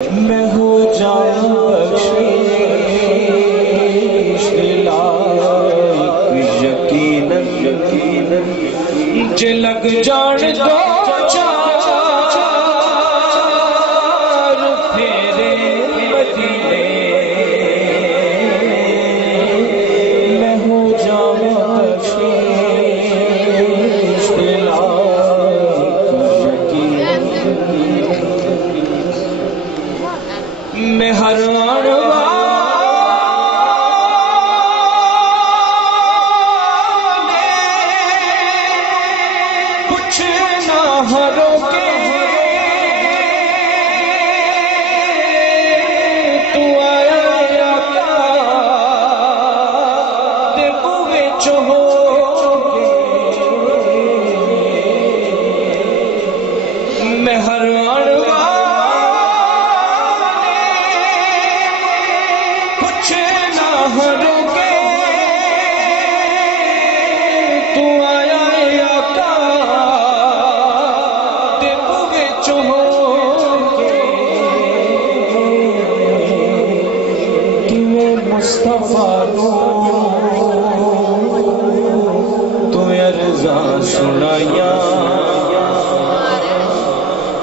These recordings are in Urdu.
میں ہو جاؤں بخشش الہی یقیناً جے لگ جان دو چار پھیرے مدینے میں ہو جاؤں بخشش الہی یقیناً میں ہر کچھ نہ ہرو کے تو آیا دے بوے چہو میں ہر روکے تو آیا آقا تے بوے چہو کے تمہیں مصطفیٰ نو تو عرضاں سنایا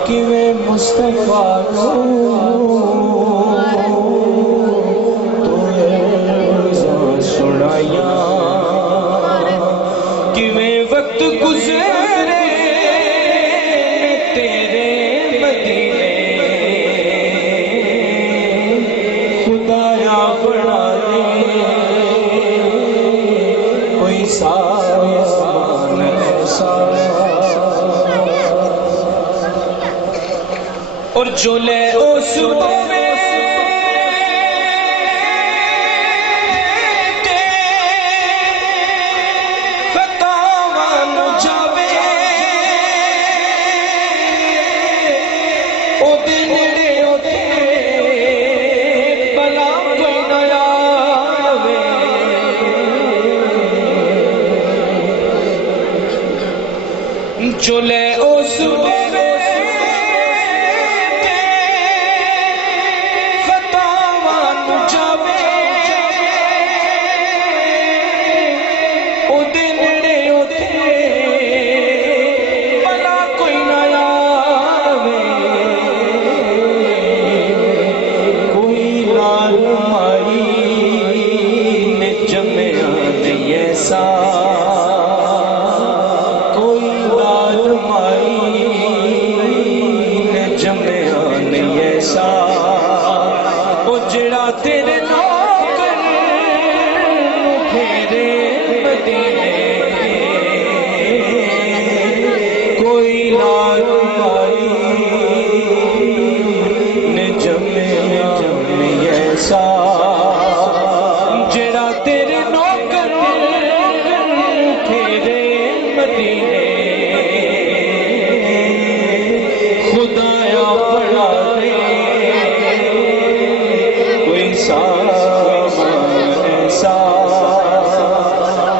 کیویں مصطفیٰ نو وقت گزرے تیرے مدینے خدایا بنا دے کوئی سامان ایسا اور جو لے اس میں جو لے اس فتاوان جاوے او دن نے اوتے بلا کوئی نہ آوے کوئی لال مائی نے جمیا نہیں ایسا جڑا تیرے نوکر پھیرے مدینے کوئی لال مائی نے جمیا ایسا جڑا تیرے نوکر پھیرے مدینے خدایا بڑا ایسا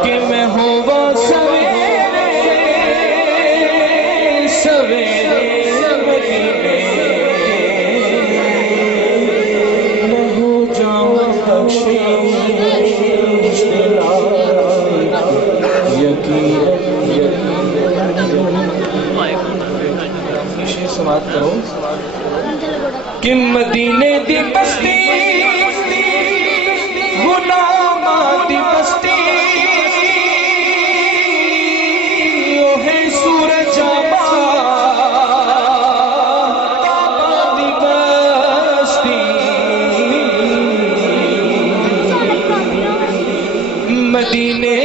کہ میں ہوا سویرے مدینے میں ہو جاؤں بخشش یقین سماعت کرو کہ مدینے دی بستی غلاماں دی بستی اوہے سورج آباد دی بستی مدینے